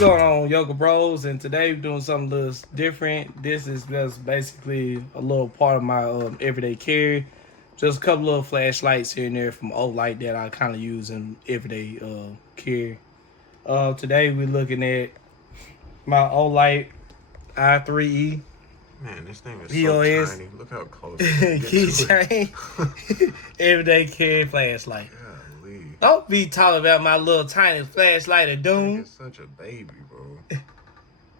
going on, Yokel Bros? And today we're doing something a little different. This is just basically a little part of my everyday carry. Just a couple of flashlights here and there from Olight that I kind of use in everyday carry. Today we're looking at my Olight i3E. Man, this thing is EOS. so tiny. Look how close it Keychain. Everyday carry flashlight. Golly. Don't be talking about my little tiny flashlight of doom. It's such a baby, bro.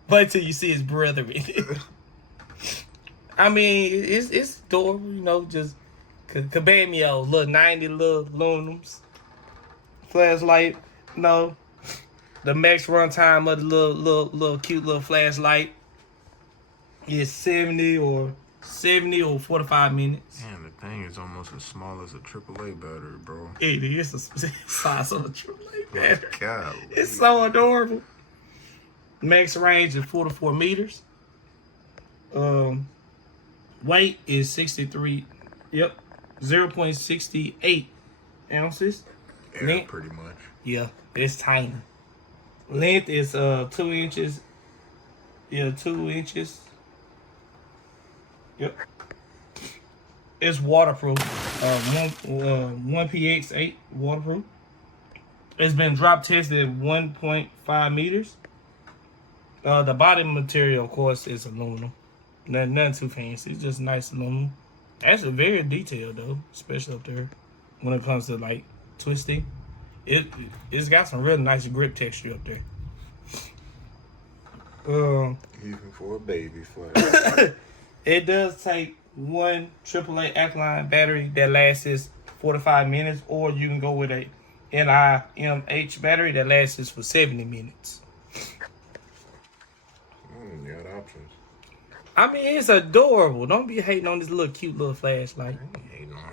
Wait till you see his brother in it. I mean, it's adorable, you know, just Cabamio, little 90 little aluminums. Flashlight, you know. The max runtime of the little cute little flashlight is 70 or 45 minutes. Man, the thing is almost as small as a AAA battery, bro. It is the size of a AAA battery. God, It's so adorable. Max range is 44 meters. Weight is 63. Yep, 0.68 ounces. Yeah, Length, pretty much. yeah, it's tiny. Length is 2 inches. Yeah, 2 inches. Yep. It's waterproof. 1PX8 waterproof. It's been drop tested at 1.5 meters. The body material, of course, is aluminum. Nothing too fancy. It's just nice aluminum. Actually, very detailed though, especially up there when it comes to like twisting. It's got some really nice grip texture up there. Even for a baby flash. It does take one AAA alkaline battery that lasts 45 minutes, or you can go with a NiMH battery that lasts for 70 minutes. You got options. I mean, it's adorable. Don't be hating on this little cute little flashlight. I ain't hating on it.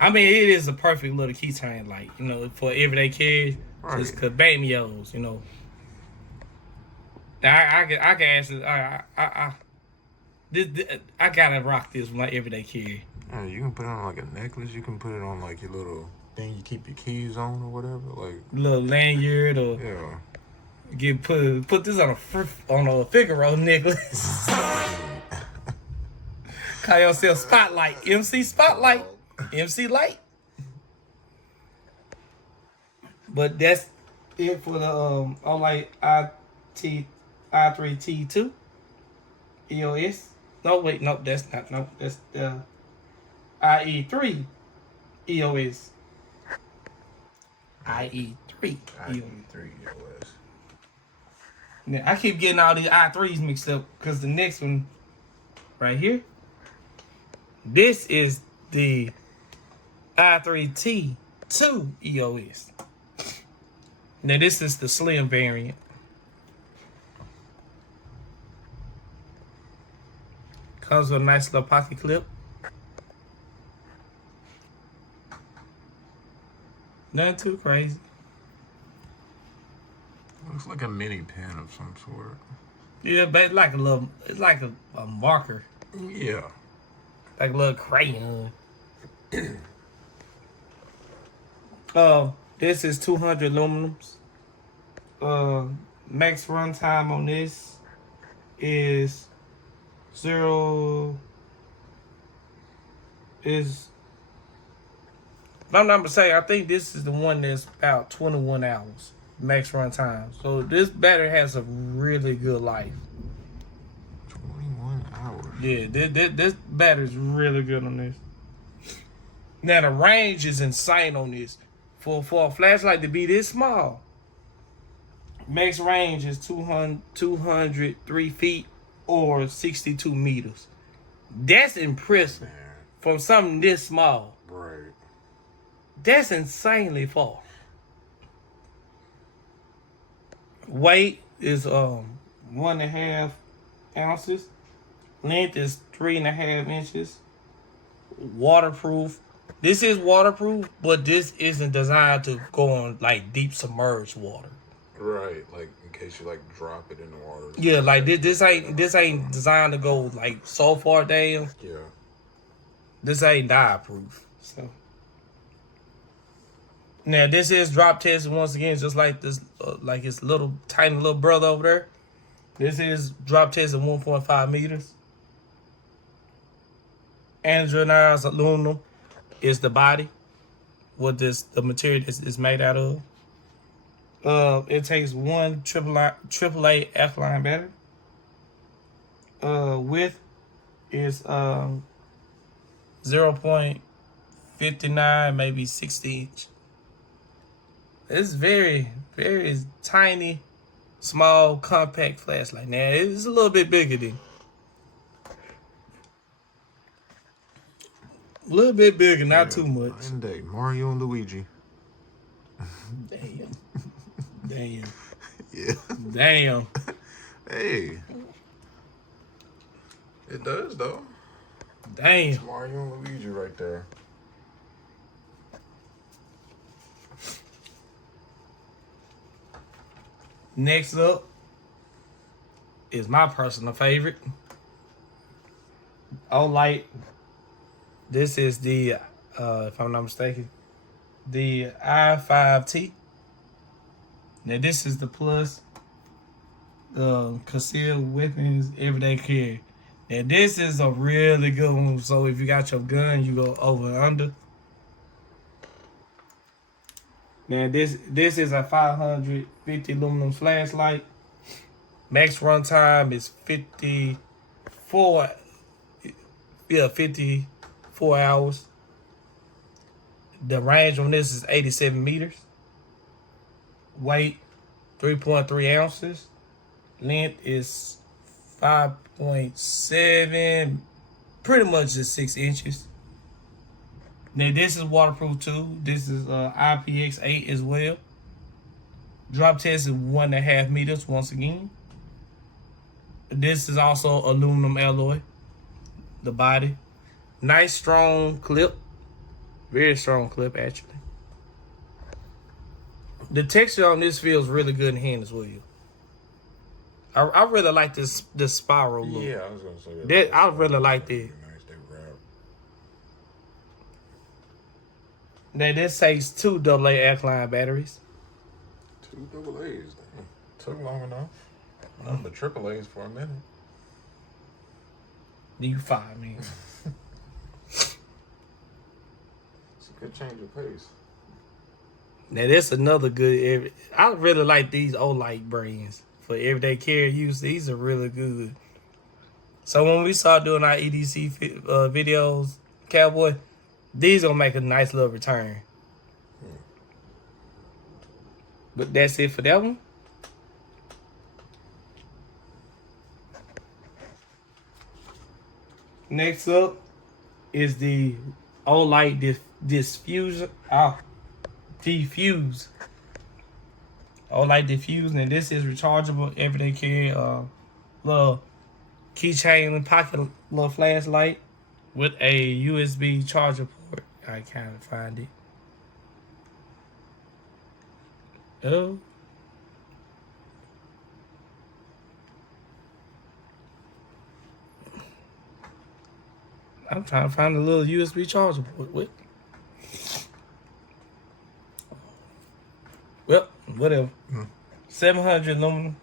I mean, it is a perfect little keychain light, you know, for everyday carry. Right. Just Cabamios, you know. I can actually, I gotta rock this with my everyday carry. Yeah, you can put it on like a necklace. You can put it on like your little thing you keep your keys on or whatever. Like Little lanyard, or yeah. put this on a Figaro necklace. Call yourself Spotlight, MC Spotlight, MC Light. But that's it for the Olight i3T2 EOS. No, wait, no, that's not. No, that's the IE3 EOS. IE3 EOS. IE3 EOS. Now, I keep getting all these i3s mixed up because the next one right here, this is the i3T2 EOS. Now, this is the slim variant. Comes with a nice little pocket clip. Nothing too crazy. Looks like a mini pen of some sort. Yeah, but it's like a marker. Yeah. Like a little crayon. This is 200 aluminums. Max runtime on this is if I'm not mistaken, I think this is the one that's about 21 hours max run time. So this battery has a really good life. 21 hours. Yeah, this battery's really good on this. Now the range is insane on this. For a flashlight to be this small, max range is 203 feet or 62 meters. That's impressive. Man. From something this small. Right. That's insanely far. Weight is 1.5 ounces. Length is 3.5 inches. Waterproof. This is waterproof, but this isn't designed to go on like deep submerged water. Right, like in case you like drop it in the water. Yeah, like this ain't designed to go like so far down. Yeah. This ain't dive proof. So Now this is drop tested once again, just like this, like his little tiny little brother over there. This is drop tested 1.5 meters. Anodized aluminum is the body. What the material is made out of. It takes one AAA alkaline battery. Width is 0.59, maybe 60 inch. It's very, very tiny, small, compact flashlight. Now it's a little bit bigger than. A little bit bigger, not too much. Day, Mario and Luigi. Damn. Damn. Yeah. Damn. Hey. It does though. Damn. It's Mario and Luigi right there. Next up is my personal favorite. Olight. This is the, if I'm not mistaken, the I5T. Now this is the plus, the concealed weapons everyday carry. Now this is a really good one. So if you got your gun, you go over and under. Now this is a 550 aluminum flashlight. Max run time is 54 hours. The range on this is 87 meters. Weight 3.3 ounces. Length is 5.7, pretty much just 6 inches. Now this is waterproof too. This is IPX8 as well. Drop test is 1.5 meters once again. This is also aluminum alloy. The body. Nice strong clip. Very strong clip actually. The texture on this feels really good in hand as well. I really like this spiral look. Yeah, I was gonna say that. I really like that. Nice, they wrap. Now this takes 2 AA alkaline batteries. 2 AA's, dang. Took long enough. None but AAA's for a minute. You fine, man. It's a good change of pace. Now that's another good. I really like these Olight brands for everyday carry use. These are really good. So when we start doing our EDC videos, Cowboy, these gonna make a nice little return. But that's it for that one. Next up is the Olight diffuser. Diffuse. Olight diffuse, and this is rechargeable everyday carry. Little keychain pocket, little flashlight with a USB charger port. I can't find it. Oh. I'm trying to find a little USB charger port. What? Well, whatever. 700 lumens.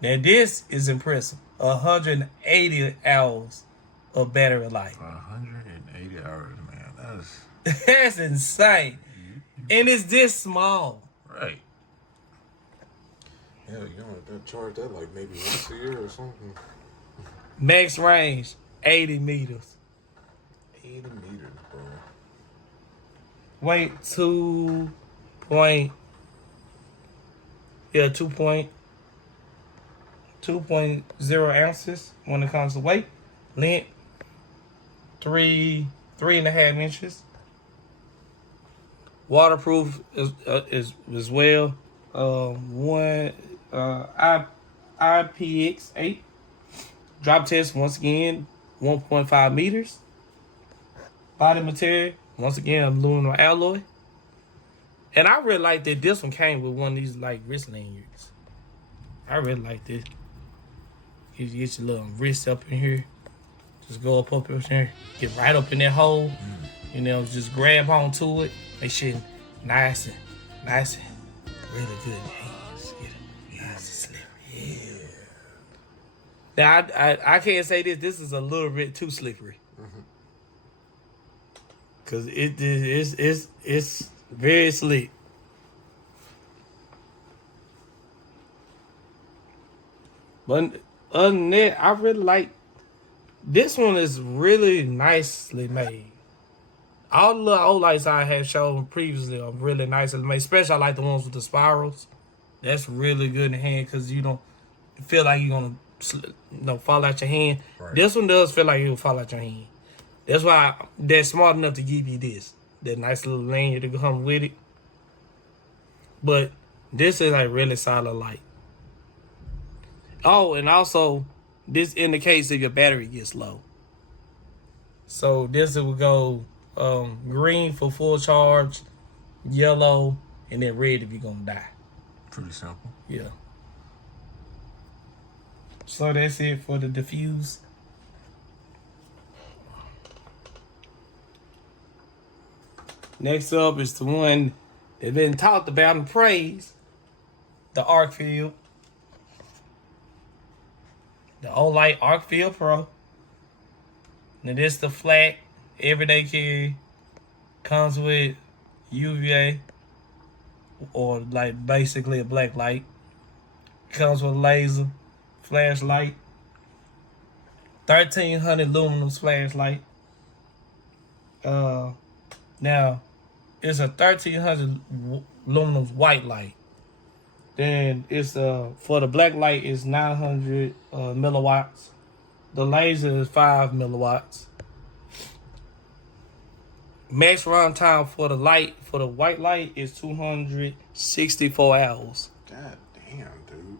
Now this is impressive. 180 hours of battery life. 180 hours, man. That's insane. And it's this small. Right. Yeah, you know, charge that like maybe once a year or something. Max range 80 meters. 80 meters, bro. Weight 2.0 ounces when it comes to weight. Length 3.5 inches. Waterproof is as well. IPX8. Drop test once again 1.5 meters. Body material once again aluminum alloy. And I really like that this one came with one of these like wrist lanyards. I really like this. You get your little wrist up in here. Just go up in here. Get right up in that hole. You know, just grab onto it. Make sure Nice and really good in hands. Get it nice and slippery. Yeah. Now I can't say this. This is a little bit too slippery. Cause it's very slick. But other than that, I really like this one. Is really nicely made. All the little Olights I have shown previously are really nicely made. Especially I like the ones with the spirals. That's really good in hand because you don't feel like you're gonna fall out your hand. Right. This one does feel like it will fall out your hand. That's why they're smart enough to give you this. That nice little lanyard to come with it. But this is like really solid light. Oh, and also this indicates if your battery gets low. So this will go green for full charge, yellow, and then red if you're gonna die. Pretty simple. Yeah. So that's it for the diffuse. Next up is the one that's been talked about and praised, the Arc Field. The Olight Arc Field Pro. Now this the flat, everyday carry. Comes with UVA, or like basically a black light. Comes with laser, flashlight. 1300 lumens flashlight. Now, it's a 1300 lumens white light. Then it's for the black light is 900 milliwatts. The laser is 5 milliwatts. Max runtime for the white light is 264 hours. God damn, dude.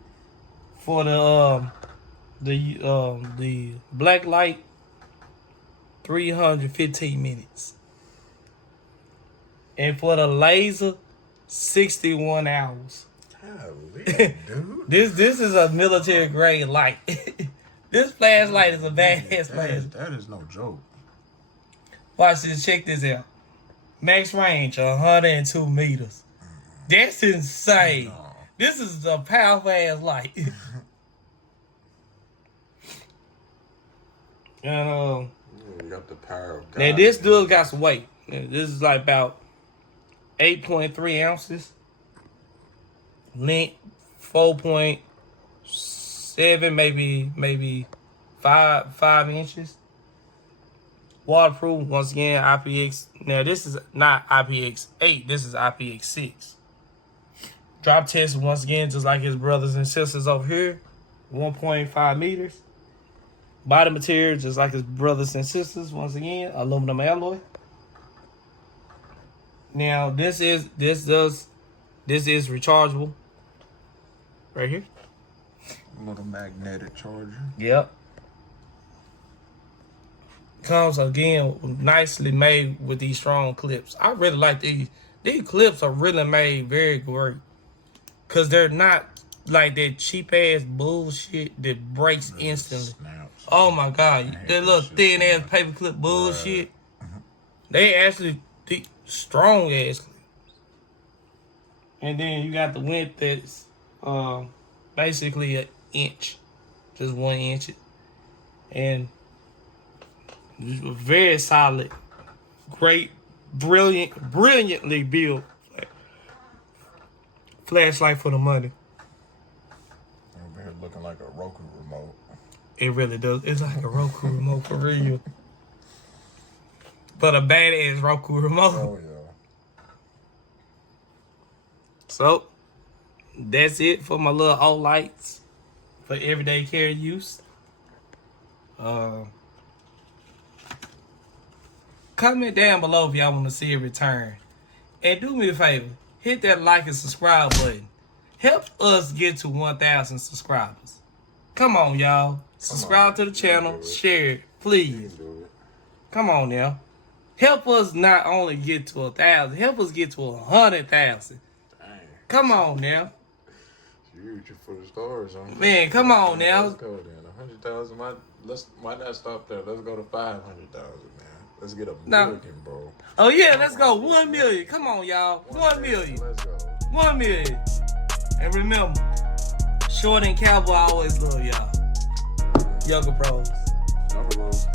For the black light, 315 minutes. And for the laser, 61 hours. Golly, dude. This is a military grade light. This flashlight is a badass laser. That is no joke. Watch this. Check this out. Max range 102 meters. That's insane. No. This is a powerful ass light. And You got the power of God. now this dude got some weight. This is like about 8.3 ounces. Length 4.7, maybe 5 inches. Waterproof, once again, IPX. Now this is not IPX8, this is IPX6. Drop test once again, just like his brothers and sisters over here. 1.5 meters. Body material, just like his brothers and sisters, once again, aluminum alloy. Now this is rechargeable. Right here. A little magnetic charger. Yep. Comes again nicely made with these strong clips. I really like these. These clips are really made very great. Cause they're not like that cheap ass bullshit that breaks instantly. Snaps. Oh my god. That little thin ass paperclip bullshit. Right. They actually strong ass clips. And then you got the width that's basically an inch. Just 1 inch. And very solid, great, brilliantly built flashlight for the money. Over here looking like a Roku remote. It really does. It's like a Roku remote for real. But a badass Roku remote. Oh yeah. So that's it for my little Olights for everyday carry use. Comment down below if y'all want to see a return. And do me a favor, hit that like and subscribe button. Help us get to 1,000 subscribers. Come on, y'all. Subscribe to the channel. Share it, please. Come on now. Help us not only get to 1,000, help us get to 100,000. Come on now. You reaching for the stars, huh? Man, come on now. Let's go then. 100,000. Why not stop there? Let's go to 500,000, man. Let's get a No. million, bro. Oh yeah, let's go. 1 million. Come on, y'all. 1 million. Let's go. 1 million. And remember, Short and Cowboy always love y'all. Yokel Pros. Yokel Pros.